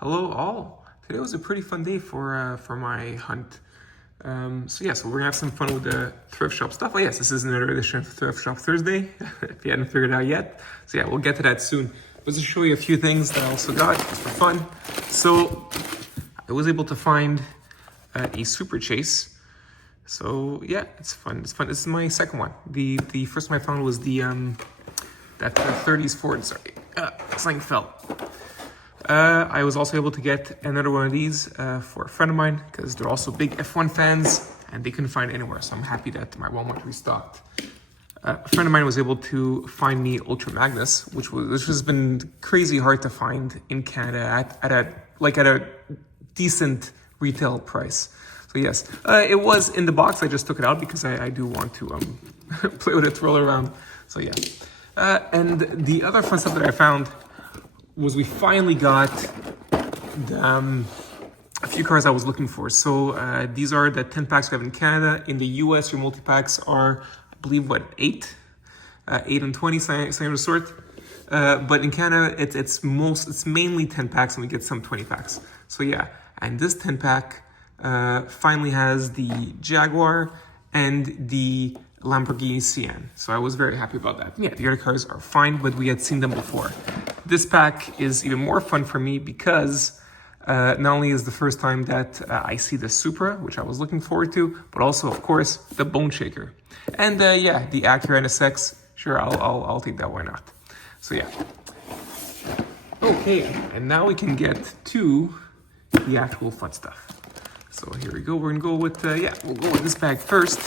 Hello all. Today was a pretty fun day for my hunt. So we're gonna have some fun with the thrift shop stuff. Oh yes, this is another edition of Thrift Shop Thursday, if you hadn't figured it out yet. So yeah, we'll get to that soon. But just to show you a few things that I also got just for fun. So I was able to find a Super Chase. So yeah, it's fun. It's fun. This is my second one. The first one I found was the 30s Ford. Sorry, something fell. I was also able to get another one of these for a friend of mine because they're also big F1 fans and they couldn't find it anywhere. So I'm happy that my Walmart restocked. A friend of mine was able to find me Ultra Magnus, which has been crazy hard to find in Canada at a decent retail price. So yes, it was in the box. I just took it out because I do want to play with it, roll around. So yeah. And the other fun stuff that I found was we finally got a few cars I was looking for. So these are the 10 packs we have in Canada. In the US, your multi-packs are, I believe, 8 and 20, same of the sort. But in Canada, it's mainly 10 packs and we get some 20 packs. So yeah, and this 10 pack finally has the Jaguar and the Lamborghini Sian. So I was very happy about that. Yeah, the other cars are fine, but we had seen them before. This pack is even more fun for me because not only is the first time that I see the Supra, which I was looking forward to, but also, of course, the Bone Shaker. And yeah, the Acura NSX, sure, I'll take that, why not? So yeah. Okay, and now we can get to the actual fun stuff. So here we go, we're gonna go with, we'll go with this bag first.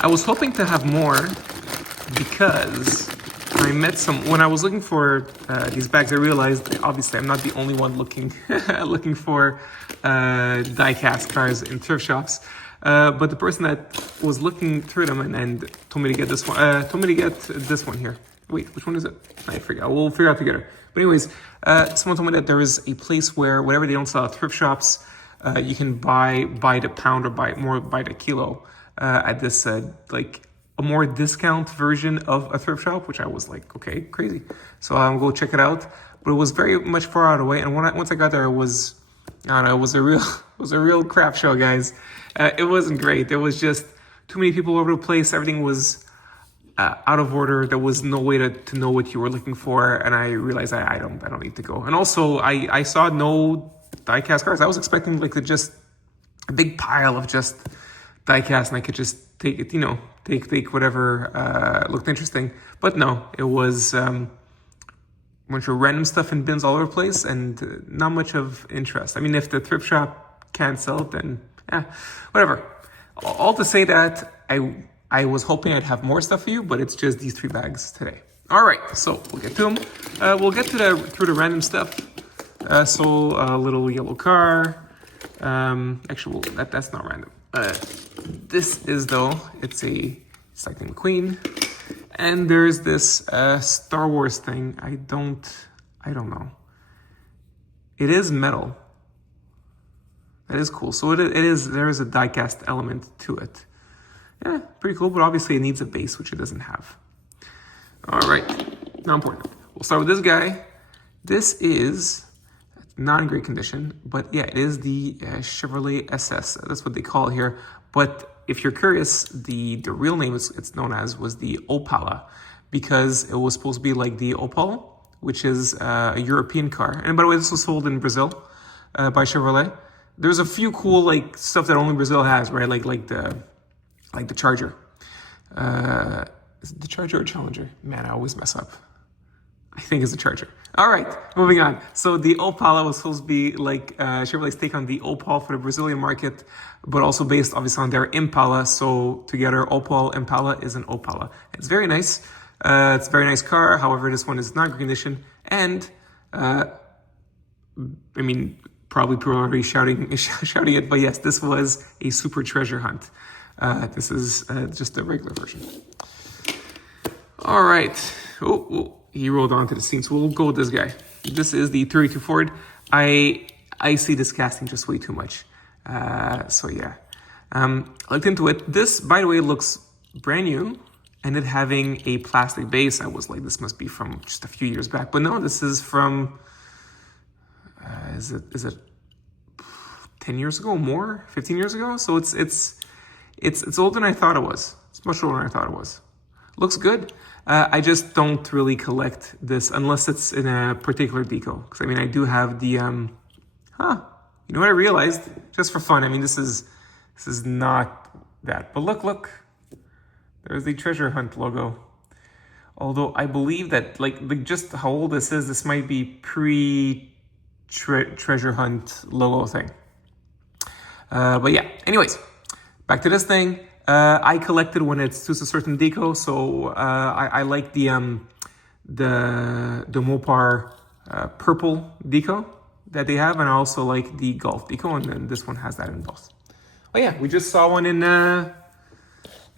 I was hoping to have more because I met when I was looking for these bags, I realized obviously I'm not the only one looking for die-cast cars in thrift shops. But the person that was looking through them and told me to get this one, here. Wait, which one is it? I forgot. We'll figure out together. But anyways, someone told me that there is a place where whatever they don't sell at thrift shops, you can buy by the pound or by the kilo. At this like a more discount version of a thrift shop, which I was like, okay, crazy. So I'll go check it out. But it was very much far out of the way, and once I got there, it was a real crap show, guys. It wasn't great. There was just too many people all over the place. Everything was out of order. There was no way to know what you were looking for, and I realized I don't need to go. And also, I saw no die-cast cars. I was expecting like just a big pile of just die-cast, and I could just take it, take whatever looked interesting. But no, it was a bunch of random stuff in bins all over the place and not much of interest. I mean, if the thrift shop can't sell it, then whatever. All to say that I was hoping I'd have more stuff for you, but it's just these 3 bags today. All right, so we'll get to them. We'll get through the random stuff. So a little yellow car. Actually, that's not random. This is though, it's a Lightning McQueen, and there's this Star Wars thing. I don't know. It is metal. That is cool. So there is a die-cast element to it. Yeah, pretty cool. But obviously it needs a base, which it doesn't have. All right, not important. We'll start with this guy. This is not in great condition, but yeah, it is the Chevrolet SS. That's what they call it here. But if you're curious, the real name it's known as was the Opala, because it was supposed to be like the Opal, which is a European car. And by the way, this was sold in Brazil by Chevrolet. There's a few cool like stuff that only Brazil has, right? Like the Charger. Is it the Charger or Challenger? Man, I always mess up. I think it's the Charger. All right, moving on. So the Opala was supposed to be like Chevrolet's take on the Opal for the Brazilian market, but also based obviously on their Impala. So together, Opal Impala is an Opala. It's very nice. It's a very nice car. However, this one is not good condition. And I mean, probably people are already shouting it, but yes, this was a super treasure hunt. This is just a regular version. All right. Oh. He rolled onto the scene, so we'll go with this guy. This is the 32 Ford. I see this casting just way too much. So yeah. I looked into it. This, by the way, looks brand new, and it having a plastic base. I was like, this must be from just a few years back, but no, this is from. Is it 10 years ago, more 15 years ago? So it's older than I thought it was. It's much older than I thought it was. Looks good. I just don't really collect this unless it's in a particular deco. Because I mean, I do have the, you know what I realized? Just for fun, I mean, this is not that. But look, there's the treasure hunt logo. Although I believe that, like just how old this is, this might be pre-treasure hunt logo thing. But yeah, anyways, back to this thing. I collected when it suits a certain deco, so I like the Mopar purple deco that they have, and I also like the Golf deco, and then this one has that in both. Oh yeah, we just saw one in the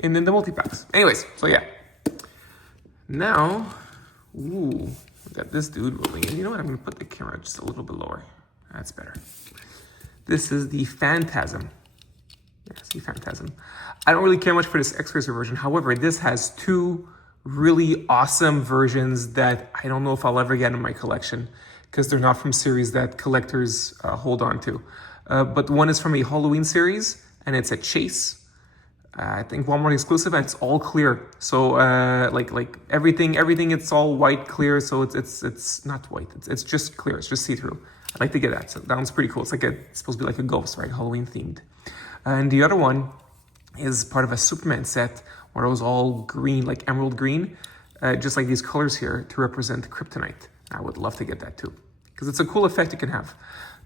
multi-packs. Anyways, so yeah. Now, ooh, we got this dude rolling in. You know what? I'm gonna put the camera just a little bit lower. That's better. This is the Phastasm. Yes, the Phastasm. I don't really care much for this X-Racer version. However, this has two really awesome versions that I don't know if I'll ever get in my collection because they're not from series that collectors hold on to. But one is from a Halloween series, and it's a chase. I think Walmart exclusive, and it's all clear. So like everything, it's all white clear. So it's not white. It's just clear. It's just see-through. I'd like to get that. So that one's pretty cool. It's supposed to be like a ghost, right? Halloween themed. And the other one is part of a Superman set where it was all green, like emerald green, just like these colors here to represent kryptonite. I would love to get that too, because it's a cool effect you can have.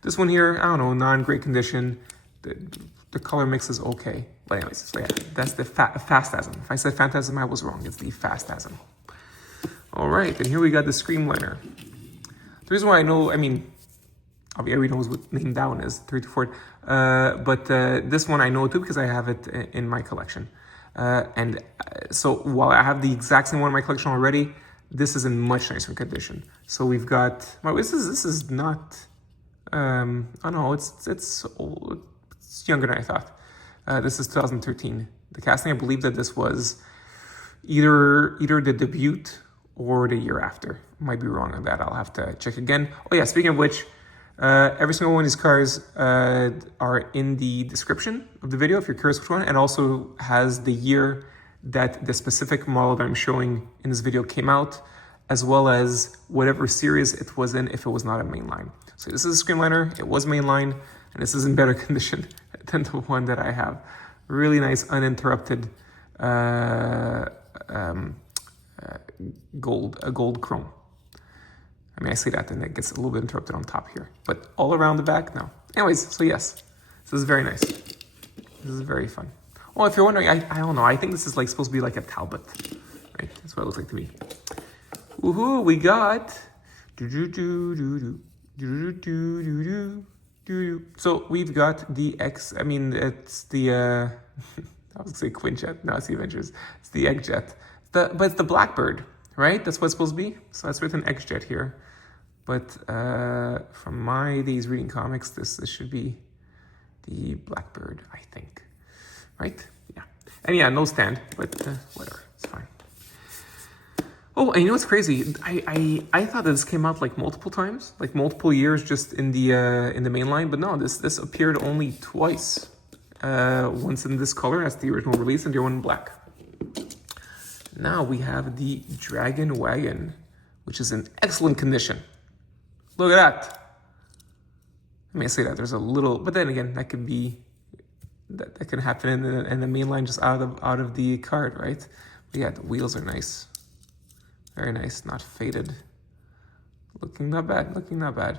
This one here, I don't know, non-great condition. The color mix is okay. But anyways, so yeah, that's the Phastasm. If I said Phantasm, I was wrong. It's the Phastasm. All right, and here we got the Screamliner. The reason why I know, I mean, everybody knows what named that one is, 324. But this one I know too because I have it in my collection. So while I have the exact same one in my collection already, this is in much nicer condition. So we've got, well, this is not, oh no, it's old. It's younger than I thought. This is 2013. The casting, I believe that this was either the debut or the year after. Might be wrong on that. I'll have to check again. Oh yeah, speaking of which, every single one of these cars are in the description of the video if you're curious which one, and also has the year that the specific model that I'm showing in this video came out, as well as whatever series it was in if it was not a mainline. So this is a Screamliner, it was mainline, and this is in better condition than the one that I have. Really nice uninterrupted gold chrome. I mean, I say that and it gets a little bit interrupted on top here, but all around the back, no. Anyways, so yes, this is very nice. This is very fun. Well, if you're wondering, I don't know. I think this is like supposed to be like a Talbot, right? That's what it looks like to me. Woohoo! We got So we've got the X. I mean, it's the I was gonna say Quinjet. No, it's the Avengers. It's the X-Jet. But it's the Blackbird, right? That's what it's supposed to be. So that's written X-Jet here. But from my days reading comics, this should be the Blackbird, I think. Right? Yeah. And yeah, no stand, but whatever. It's fine. Oh, and you know what's crazy? I thought that this came out like multiple times, like multiple years just in the main line, but no, this appeared only twice. Once in this color, that's the original release, and the other one in black. Now we have the Draggin wagon, which is in excellent condition. Look at that. I mean, I say that there's a little, but then again, that could be, that can happen in the main line just out of the card, right? But yeah, the wheels are nice. Very nice, not faded. Looking not bad, looking not bad.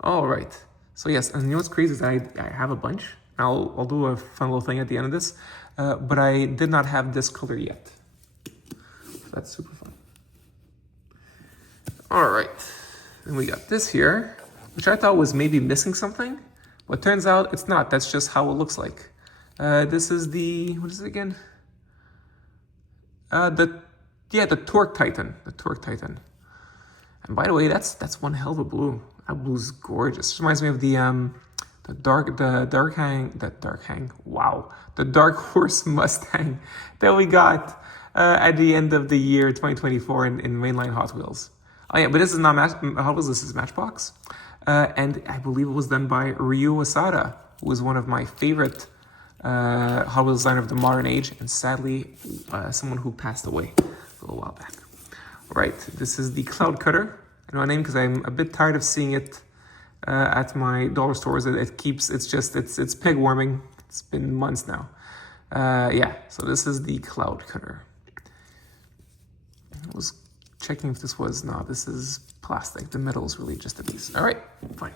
All right, so yes, and you know what's crazy is I have a bunch. I'll do a fun little thing at the end of this, but I did not have this color yet. So that's super fun. All right, then we got this here, which I thought was maybe missing something, but turns out it's not. That's just how it looks like. This is the, what is it again? The Torque Titan, the Torque Titan. And by the way, that's one hell of a blue. That blue's gorgeous. It reminds me of the The Dark Horse Mustang that we got at the end of the year 2024 in mainline Hot Wheels. Oh yeah, but this is not Hot Wheels, this is Matchbox. And I believe it was done by Ryu Asada, who was one of my favorite Hot Wheels designer of the modern age, and sadly, someone who passed away a little while back. Right, this is the Cloud Cutter. I know I named because I'm a bit tired of seeing it at my dollar stores. It's peg warming. It's been months now. Yeah, so this is the Cloud Cutter. I was checking if this was, no, this is plastic. The metal is really just a piece. All right, fine.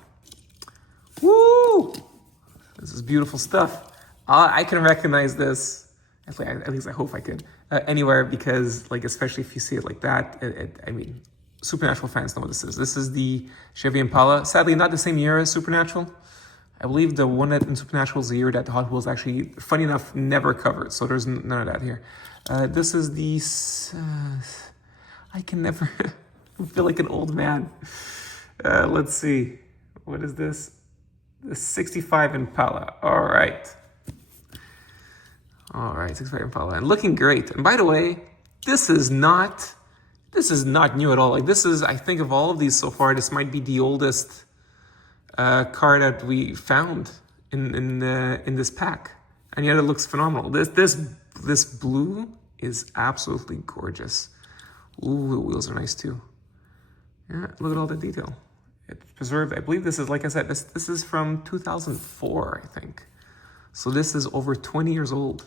Woo! This is beautiful stuff. I can recognize this. At least I hope I could. Anywhere, because like, especially if you see it like that, I mean, Supernatural fans know what this is. This is the Chevy Impala. Sadly, not the same year as Supernatural. I believe the one that in Supernatural is the year that the Hot Wheels actually, funny enough, never covered. So there's none of that here. This is the... I can never... I feel like an old man. Let's see. What is this? The 65 Impala. All right. All right, 65 Impala. And looking great. And by the way, this is not new at all. Like, this is, I think of all of these so far, this might be the oldest car that we found in this pack. And yet it looks phenomenal. This blue is absolutely gorgeous. Ooh, the wheels are nice too. Yeah, look at all the detail. It's preserved. I believe this is, like I said, this is from 2004, I think. So this is over 20 years old.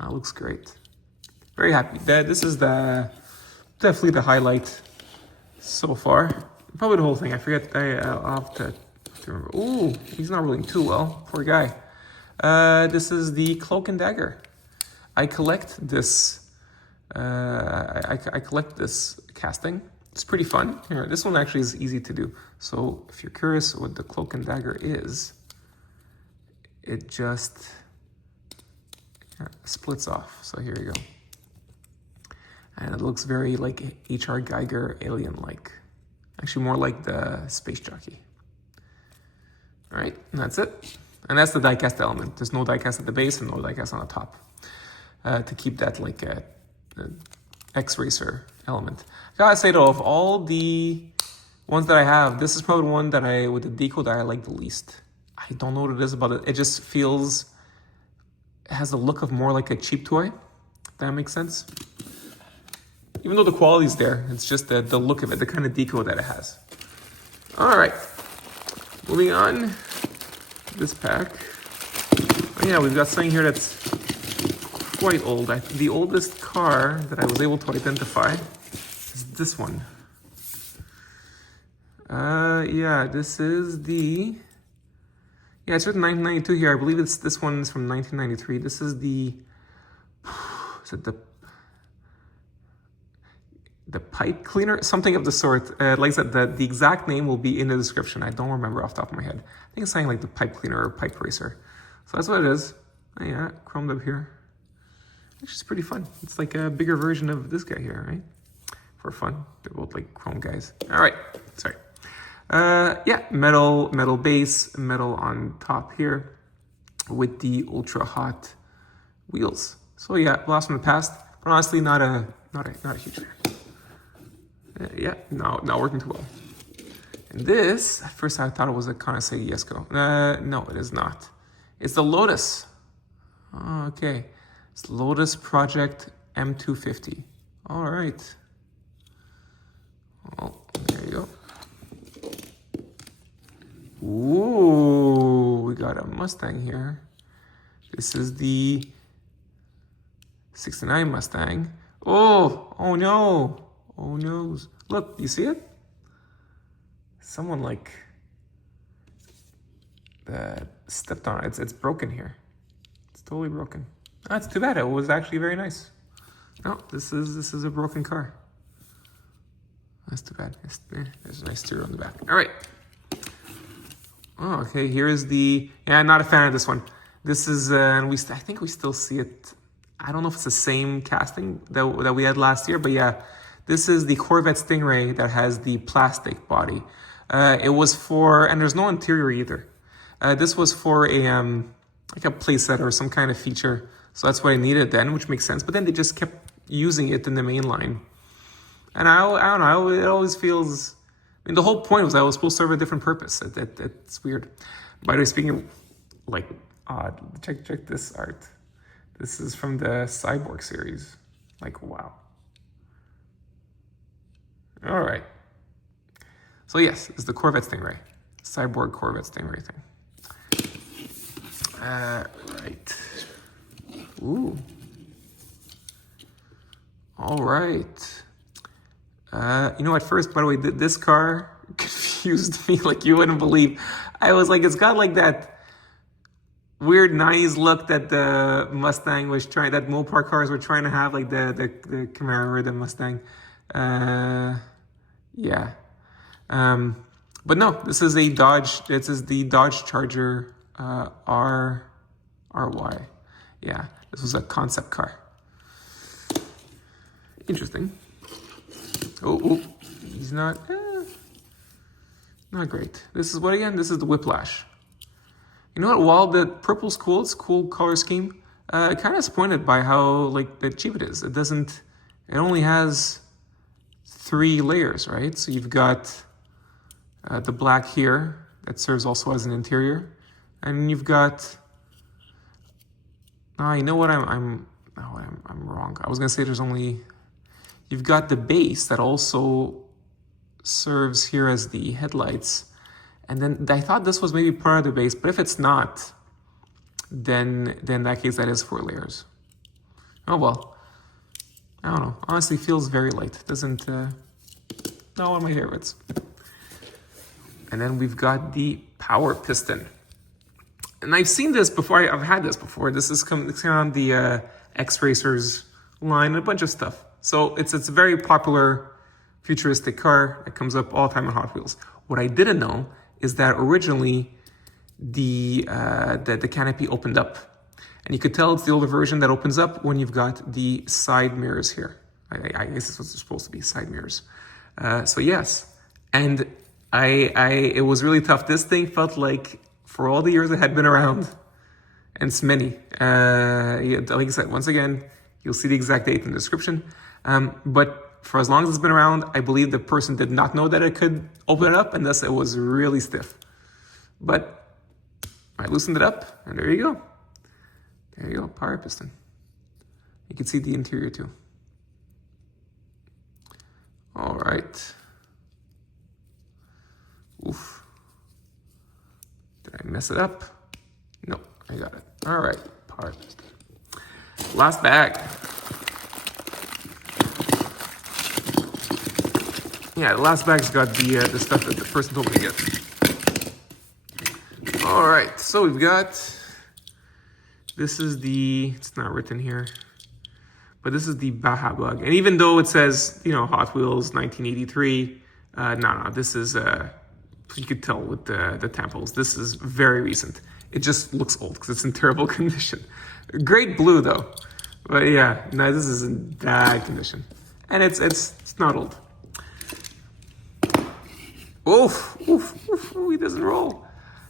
That looks great. Very happy. This is definitely the highlight so far. Probably the whole thing. I forget. I'll have to remember. Ooh, he's not rolling too well. Poor guy. This is the Cloak and Dagger. I collect this. I collect this casting. It's pretty fun. Here, this one actually is easy to do. So if you're curious what the Cloak and Dagger is, it just splits off. So here you go. And it looks very like H.R. Geiger alien-like. Actually more like the space jockey. All right, and that's it. And that's the diecast element. There's no diecast at the base and no diecast on the top. To keep that like a X-Racer element. I gotta say though, of all the ones that I have, this is probably one that with the deco that I like the least. I don't know what it is about it. It just feels, it has the look of more like a cheap toy, if that makes sense. Even though the quality's there, it's just the look of it, the kind of deco that it has. All right, moving on to this pack. Oh yeah, we've got something here that's quite old. The oldest car that I was able to identify is this one. Yeah, this is the... Yeah, it's written 1992 here. I believe this one's from 1993. This is the... Is it the pipe cleaner? Something of the sort. Like I said, the exact name will be in the description. I don't remember off the top of my head. I think it's something like the pipe cleaner or pipe racer. So that's what it is. Oh, yeah, chromed up here. Which is pretty fun. It's like a bigger version of this guy here, right? For fun. They're both like chrome guys. All right, sorry. Yeah, metal base, metal on top here with the ultra hot wheels. So yeah, blast from the past, but honestly not a huge fan. Yeah, no, not working too well. And this, at first I thought it was a Koenigsegg Jesko. No, it is not. It's the Lotus. Oh, okay. It's Lotus Project M250. All right. Oh, there you go. Ooh, we got a Mustang here. This is the 69 Mustang. Oh no. Oh no. Look, you see it? Someone like stepped on it. It's broken here. It's totally broken. That's too bad. It was actually very nice. No, this is a broken car. That's too bad. There's a nice stereo on the back. All right. Oh, okay. Here is the... Yeah, I'm not a fan of this one. This is... and I think we still see it. I don't know if it's the same casting that we had last year, but yeah. This is the Corvette Stingray that has the plastic body. It was for... And there's no interior either. This was for a like a playset or some kind of feature. So that's what I needed then, which makes sense. But then they just kept using it in the main line. And I don't know, it always feels... I mean, the whole point was I was supposed to serve a different purpose. It's weird. By the way, speaking of, like, odd, check this art. This is from the Cyborg series. Like, wow. All right. So yes, it's the Corvette Stingray. Cyborg Corvette Stingray thing. Right. Ooh. All right. You know, at first, by the way, this car confused me like you wouldn't believe. I was like, it's got like that weird 90s look that the Mustang was trying, that Mopar cars were trying to have, like the Camaro or the Mustang. Yeah. But no, this is a Dodge. This is the Dodge Charger RY. Yeah, this was a concept car. Interesting. Oh, he's not great. This is what again? This is the Whiplash. You know what? While the purple's cool, it's a cool color scheme. Kind of disappointed by how cheap it is. It only has 3 layers, right? So you've got the black here that serves also as an interior, and you've got. You know what? I'm wrong. I was gonna say there's only. You've got the base that also serves here as the headlights. And then I thought this was maybe part of the base, but if it's not, then in that case, that is 4 layers. Oh, well, I don't know. Honestly, feels very light. Doesn't, not one of my favorites. And then we've got the Power Piston. And I've seen this before. I've had this before. This is coming on the X-Racers line, a bunch of stuff. So it's a very popular futuristic car that comes up all the time on Hot Wheels. What I didn't know is that originally the canopy opened up. And you could tell it's the older version that opens up when you've got the side mirrors here. I guess this was supposed to be side mirrors. So yes, and it was really tough. This thing felt like for all the years it had been around, and it's many. Like I said, once again, you'll see the exact date in the description. But for as long as it's been around, I believe the person did not know that it could open it up, and thus it was really stiff. But I loosened it up, and there you go. There you go, Power Piston. You can see the interior too. All right. Oof. Did I mess it up? Nope, I got it. All right, Power Piston. Last bag. Yeah, the last bag's got the stuff that the person told me to get. All right, so we've got, this is it's not written here, but this is the Baja Bug. And even though it says, Hot Wheels 1983, no, this is, you could tell with the temples, this is very recent. It just looks old because it's in terrible condition. Great blue though, but yeah, no, this is in bad condition. And it's not old. Oof, he doesn't roll.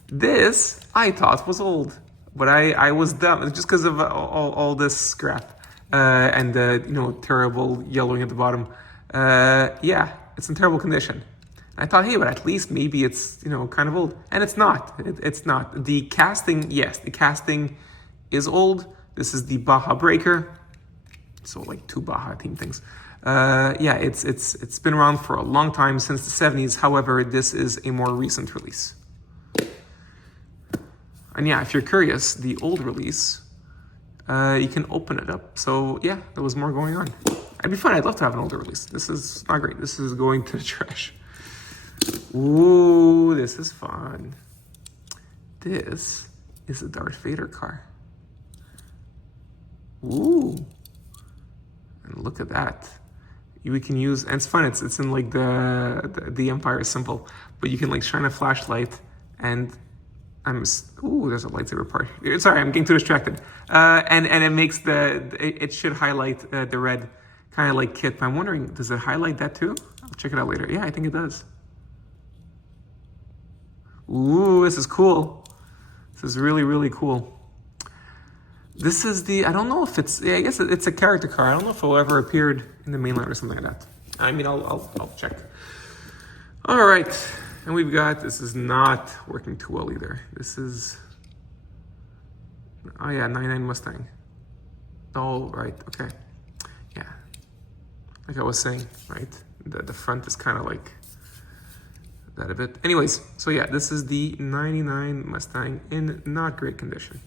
This, I thought was old, but I was dumb. It's just because of all this scrap and the, terrible yellowing at the bottom. Yeah, it's in terrible condition. I thought, hey, but at least maybe it's, kind of old. And it's not. It's not. The casting, yes, the casting is old. This is the Baja Breaker. So like 2 Baja team things. Yeah, it's been around for a long time, since the 70s. However, this is a more recent release. And yeah, if you're curious, the old release, you can open it up. So yeah, there was more going on. It'd be fun. I'd love to have an older release. This is not great. This is going to the trash. Ooh, this is fun. This is a Darth Vader car. Ooh. And look at that. We can use, and it's fun, it's in like the Empire symbol, but you can like shine a flashlight, and ooh, there's a lightsaber part. Sorry, I'm getting too distracted. And it makes it should highlight the red, kind of like kit. But I'm wondering, does it highlight that too? I'll check it out later. Yeah, I think it does. Ooh, this is cool. This is really, really cool. This is the, I don't know if it's, yeah, I guess it's a character car. I don't know if it ever appeared in the mainline or something like that. I mean, I'll check. All right, and we've got, this is not working too well either. This is, oh yeah, 99 Mustang. Oh, right, okay. Yeah, like I was saying, right? The front is kind of like that a bit. Anyways, so yeah, this is the 99 Mustang in not great condition.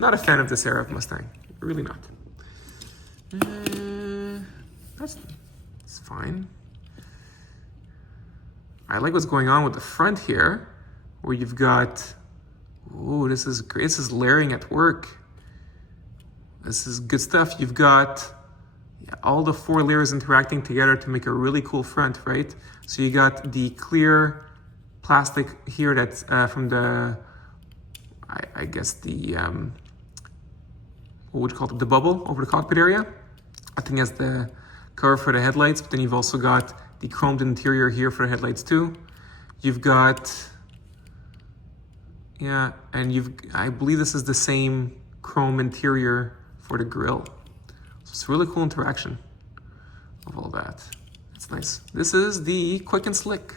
Not a fan of this era of Mustang, really not. That's fine. I like what's going on with the front here, where you've got, ooh, this is great. This is layering at work. This is good stuff. You've got all the 4 layers interacting together to make a really cool front, right? So you got the clear plastic here that's from the, I guess the, what would you call it, the bubble over the cockpit area. I think that's the cover for the headlights, but then you've also got the chromed interior here for the headlights too. You've got, yeah, and I believe this is the same chrome interior for the grille. So it's a really cool interaction of all that. It's nice. This is the Quick and Slick.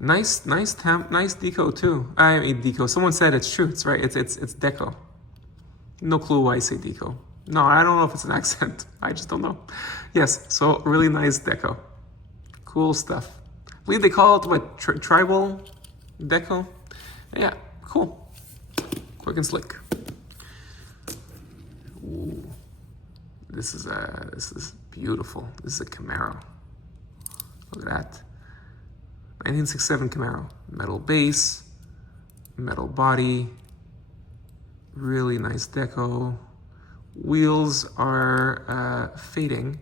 Nice deco too. I mean deco. Someone said it's true. It's right. It's deco. No clue why I say deco. No, I don't know if it's an accent. I just don't know. Yes, so really nice deco. Cool stuff. I believe they call it what, tribal deco. Yeah, cool. Quick and slick. Ooh, this is beautiful. This is a Camaro. Look at that. 1967 Camaro. Metal base, metal body. Really nice deco. Wheels are fading.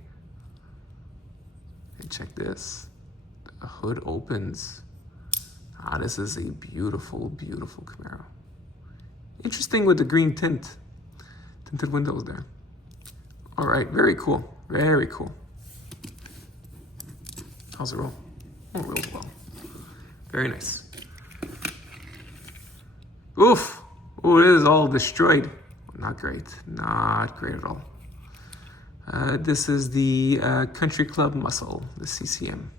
And check this. The hood opens. Ah, this is a beautiful, beautiful Camaro. Interesting with the green tint. Tinted windows there. All right, very cool. Very cool. How's it roll? Oh, it rolls well. Very nice. Oof. Oh, it is all destroyed. Not great. Not great at all. This is the Country Club Muscle, the CCM.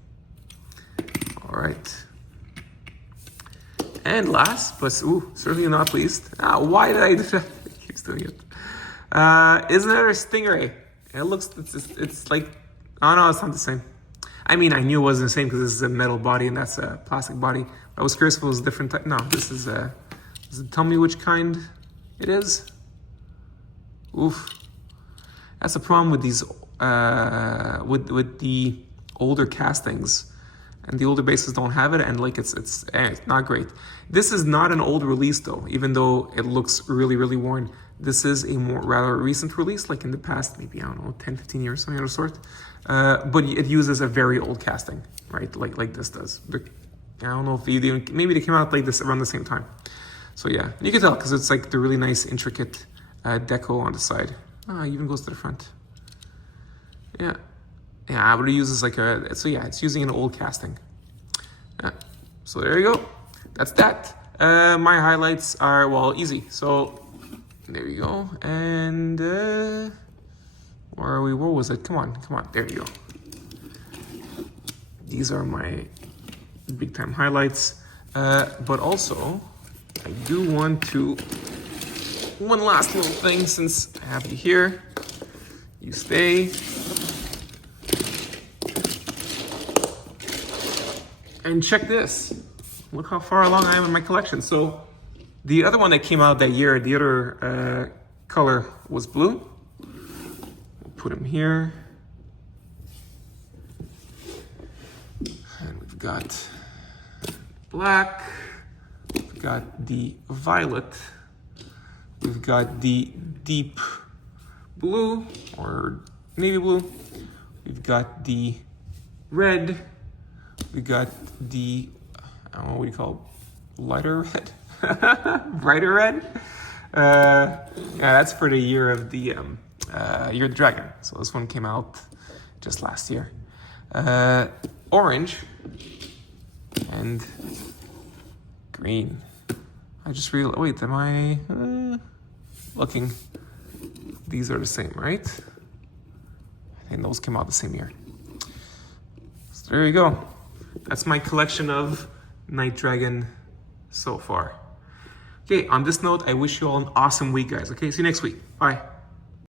All right. And last, but certainly not least, why did I do that? He keeps doing it. Is another Stingray. It looks, it's like, oh no, it's not the same. I mean, I knew it wasn't the same because this is a metal body and that's a plastic body. I was curious if it was a different type. No, this is a, does it tell me which kind it is? Oof. That's the problem with these, with the older castings. And the older bases don't have it, and like it's not great. This is not an old release though, even though it looks really, really worn. This is a rather recent release, like in the past, maybe, I don't know, 10, 15 years, something of the sort. But it uses a very old casting, right? Like this does. I don't know if maybe they came out like this around the same time. So yeah, you can tell because it's like the really nice, intricate deco on the side. It even goes to the front. Yeah. Yeah, but it uses like so yeah, it's using an old casting. So there you go. That's that. My highlights are, well, easy. So there you go. And where are we? What was it? Come on. There you go. These are my big time highlights. But also, I do want to, one last little thing since I have you here. You stay. And check this. Look how far along I am in my collection. So the other one that came out that year, the other color was blue. We'll put him here. And we've got black. We've got the violet. We've got the deep blue or navy blue. We've got the red. We got the, I don't know what you call it, lighter red, brighter red. Yeah, that's for the year of the year of the Draggin. So this one came out just last year. Orange and green. I just realized, wait, am I looking? These are the same, right? I think those came out the same year. So there you go. That's my collection of Night Dragon so far. Okay, on this note, I wish you all an awesome week, guys. Okay, see you next week. Bye.